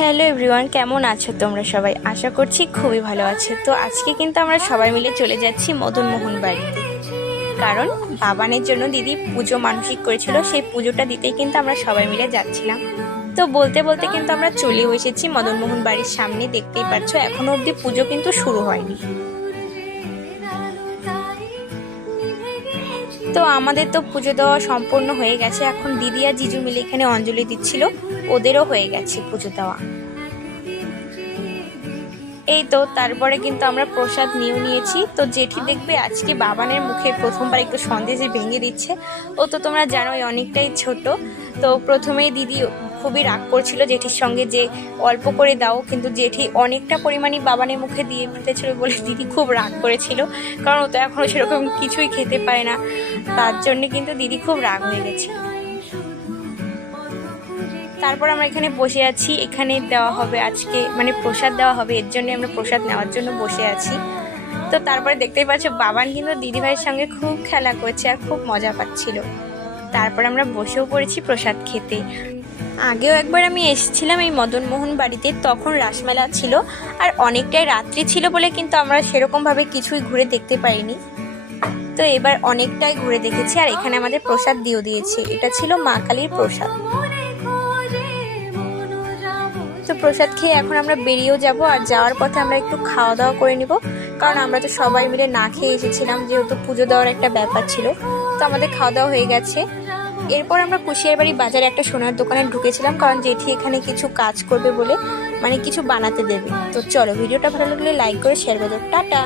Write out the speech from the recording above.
Hello everyone, কেমন আছো তোমরা সবাই? আশা করছি খুবই ভালো আছো। তো আজকে কিন্তু আমরা সবাই মিলে চলে যাচ্ছি মদন মোহন বাড়িতে, কারণ বাবানের জন্য দিদি পুজো মানসিক করেছিল, সেই পুজোটা দিতেই কিন্তু আমরা সবাই মিলে যাচ্ছিলাম। তো বলতে বলতে কিন্তু আমরা চলেও এসেছি মদন মোহন বাড়ির সামনে। দেখতেই পাচ্ছ এখনো অবধি পুজো কিন্তু শুরু হয়নি। তো আমাদের তো পুজো দেওয়া সম্পূর্ণ হয়ে গেছে। এখন দিদি আর জিজু মিলে এখানে অঞ্জলি দিচ্ছিল, ওদেরও হয়ে গেছে পুজো দেওয়া। এই তো তারপরে কিন্তু আমরা প্রসাদ নিয়েছি। তো জেঠি দেখবে আজকে বাবানের মুখে প্রথমবার একটু সন্দেশ ভেঙে দিচ্ছে। ও তো তোমরা জানোই অনেকটাই ছোট। তো প্রথমেই দিদি খুবই রাগ করছিল জেঠির সঙ্গে যে অল্প করে দাও, কিন্তু জেঠি অনেকটা পরিমাণই বাবানের মুখে দিয়ে ফেলেছিল বলে দিদি খুব রাগ করেছিল, কারণ ও তো এখনো সেরকম কিছুই খেতে পারে না। তার জন্য কিন্তু দিদি খুব রাগ হয়ে গেছিল। তারপর আমরা এখানে বসে আছি, এখানে দেওয়া হবে আজকে মানে প্রসাদ দেওয়া হবে, এর জন্য আমরা প্রসাদ নেওয়ার জন্য বসে আছি। তো তারপরে দেখতেই পাচ্ছ বাবান কিন্তু দিদিভাইয়ের সঙ্গে খুব খেলা করছে আর খুব মজা পাচ্ছিল। তারপর আমরা বসেও পড়েছি প্রসাদ খেতে। আগেও একবার আমি এসেছিলাম এই মদন মোহন বাড়িতে, তখন রাসমেলা ছিল আর অনেকটাই রাত্রি ছিল বলে কিন্তু আমরা সেরকমভাবে কিছুই ঘুরে দেখতে পাইনি। তো এবার অনেকটাই ঘুরে দেখেছি আর এখানে আমাদের প্রসাদ দিয়েছে, এটা ছিল মা কালীর প্রসাদ। তো প্রসাদ খেয়ে এখন আমরা বেরিয়েও যাব, আর যাওয়ার পথে আমরা একটু খাওয়া দাওয়া করে নিব, কারণ আমরা তো সবাই মিলে না খেয়ে এসেছিলাম, যেহেতু পুজো দেওয়ার একটা ব্যাপার ছিল। তো আমাদের খাওয়া দাওয়া হয়ে গেছে। এরপর আমরা কুশিয়ার বাড়ি বাজারে একটা সোনার দোকানে ঢুকেছিলাম, কারণ জেঠি এখানে কিছু কাজ করবে বলে, মানে কিছু বানাতে দেবে। তো চলো, ভিডিওটা ভালো লাগলে লাইক করে শেয়ার করে দাও। টাটা।